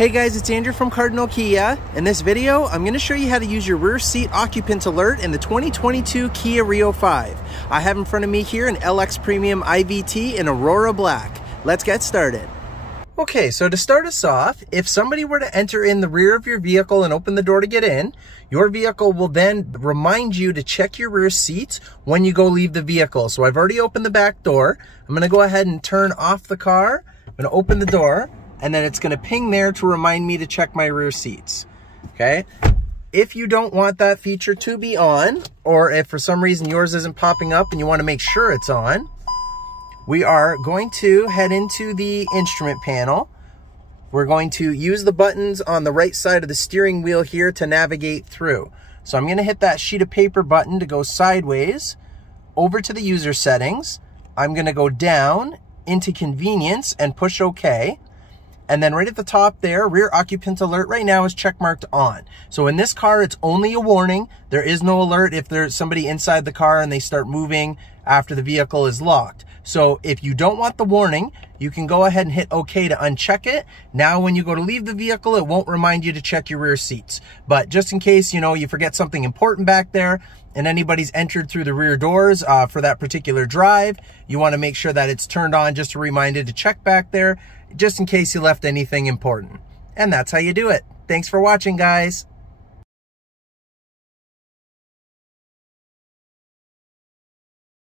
Hey guys, it's Andrew from Cardinal Kia. In this video, I'm going to show you how to use your rear seat occupant alert in the 2022 Kia Rio5. I have in front of me here an LX Premium IVT in Aurora Black. Let's get started. Okay, so to start us off, if somebody were to enter in the rear of your vehicle and open the door to get in, your vehicle will then remind you to check your rear seats when you go leave the vehicle. So I've already opened the back door. I'm going to go ahead and turn off the car. I'm going to open the door. And then it's going to ping there to remind me to check my rear seats, okay? If you don't want that feature to be on, or if for some reason yours isn't popping up and you want to make sure it's on, we are going to head into the instrument panel. We're going to use the buttons on the right side of the steering wheel here to navigate through. So I'm going to hit that sheet of paper button to go sideways over to the user settings. I'm going to go down into convenience and push OK. And then right at the top there, rear occupant alert right now is checkmarked on. So in this car, it's only a warning. There is no alert if there's somebody inside the car and they start moving after the vehicle is locked. So if you don't want the warning, you can go ahead and hit OK to uncheck it. Now, when you go to leave the vehicle, it won't remind you to check your rear seats. But just in case, you forget something important back there and anybody's entered through the rear doors for that particular drive, you want to make sure that it's turned on just to remind you to check back there, just in case you left anything important. And that's how you do it. Thanks for watching, guys.